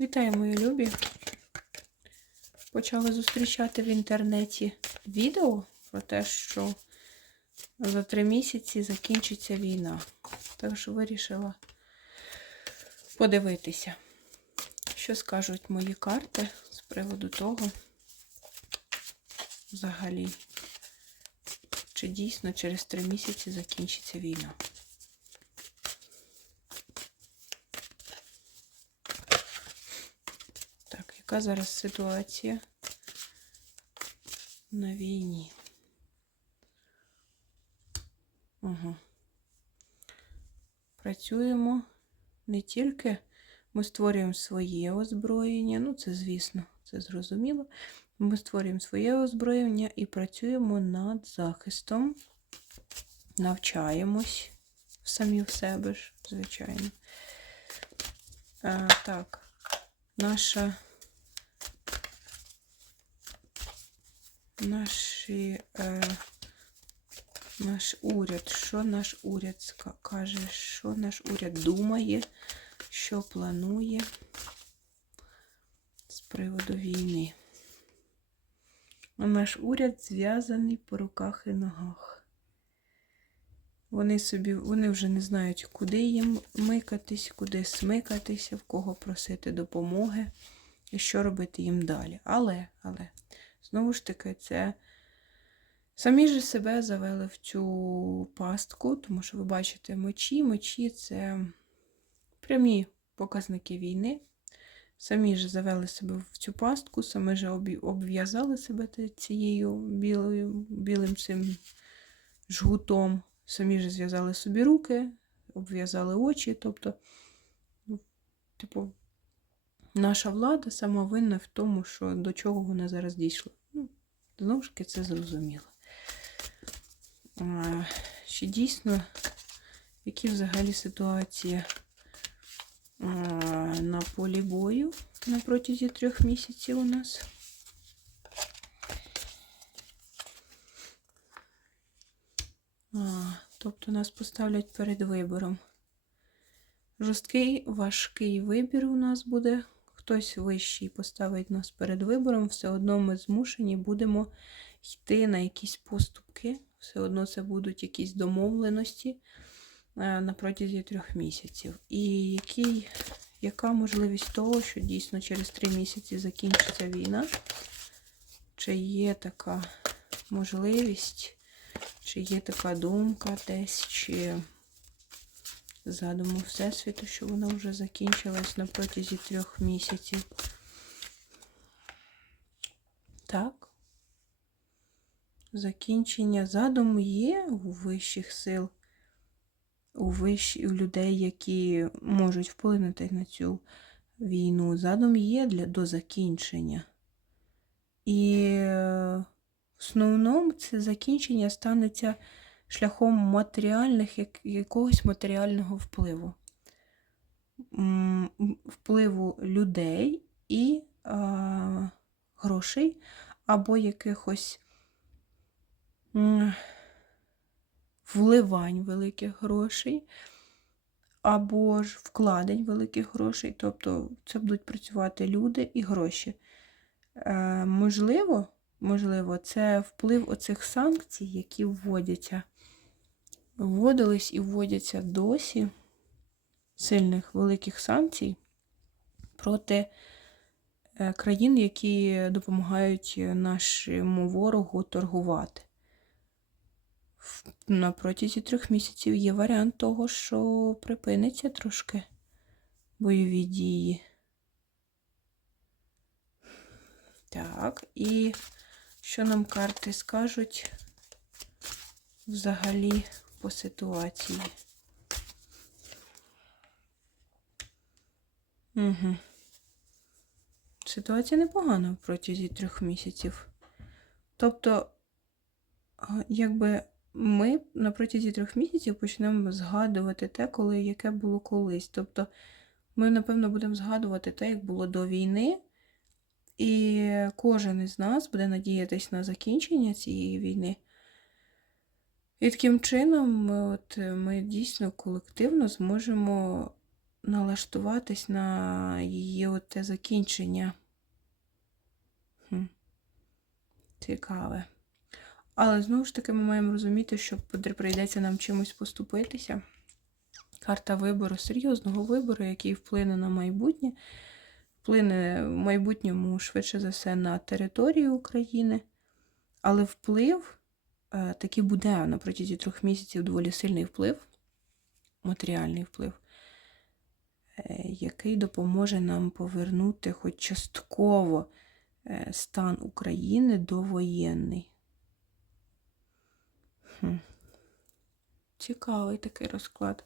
Вітаю, мої любі. Почала зустрічати в інтернеті відео про те, що за три місяці закінчиться війна. Так що вирішила подивитися, що скажуть мої карти з приводу того, взагалі, чи дійсно через три місяці закінчиться війна. Так, яка зараз ситуація на війні? Угу. Працюємо не тільки ми створюємо своє озброєння, ну це звісно, це зрозуміло. Ми створюємо своє озброєння і працюємо над захистом, навчаємось самі в себе ж, звичайно. А, так, наша наші, е, наш уряд, що наш уряд каже, що наш уряд думає, що планує з приводу війни. А Наш уряд зв'язаний по руках і ногах. Вони собі, вони вже не знають, куди їм микатись, куди смикатися, в кого просити допомоги і що робити їм далі. Але, але, знову ж таки, це самі ж себе завели в цю пастку, тому що ви бачите мечі. Мечі це прямі показники війни. Самі ж завели себе в цю пастку, самі ж обв'язали себе цією білою, білим цим жгутом. Самі ж зв'язали собі руки, обв'язали очі. Тобто, ну, типу, наша влада сама винна в тому, що до чого вона зараз дійшла. Знову ж таки, це зрозуміло. А, Чи дійсно, які взагалі ситуації а, на полі бою на протязі трьох місяців у нас? А, тобто нас поставлять перед вибором. Жорсткий, важкий вибір у нас буде. Хтось вищий поставить нас перед вибором, все одно ми змушені будемо йти на якісь поступки. Все одно це будуть якісь домовленості е, на протязі трьох місяців. І який, яка можливість того, що дійсно через три місяці закінчиться війна? Чи є така можливість, чи є така думка десь, чи задуму Всесвіту, що вона вже закінчилась на протязі трьох місяців. Так. Закінчення задуму є у вищих сил, у, вищ... у людей, які можуть вплинути на цю війну. Задум є для... до закінчення. І е, в основному це закінчення станеться шляхом матеріальних, як, якогось матеріального впливу. Впливу людей і а, грошей, або якихось вливань великих грошей, або ж вкладень великих грошей. Тобто це будуть працювати люди і гроші. Е, можливо, можливо, це вплив оцих санкцій, які вводяться вводились і вводяться досі сильних великих санкцій проти е, країн, які допомагають нашому ворогу торгувати. На протязі трьох місяців є варіант того, що припиниться трошки бойові дії. Так, і що нам карти скажуть взагалі по ситуації. Угу. Ситуація непогана протязі трьох місяців. Тобто, якби ми на протязі трьох місяців почнемо згадувати те, коли яке було колись. Тобто, ми, напевно, будемо згадувати те, як було до війни, і кожен із нас буде надіятись на закінчення цієї війни. І таким чином ми, от, е, ми дійсно колективно зможемо налаштуватись на її оте закінчення. Хм. Цікаве. Але знову ж таки ми маємо розуміти, що прийдеться нам чимось поступитися. Карта вибору, серйозного вибору, який вплине на майбутнє, вплине в майбутньому швидше за все на територію України. Але вплив таки буде на протязі трьох місяців доволі сильний вплив, матеріальний вплив, е, який допоможе нам повернути хоч частково е, стан України довоєнний. Хм. Цікавий такий розклад.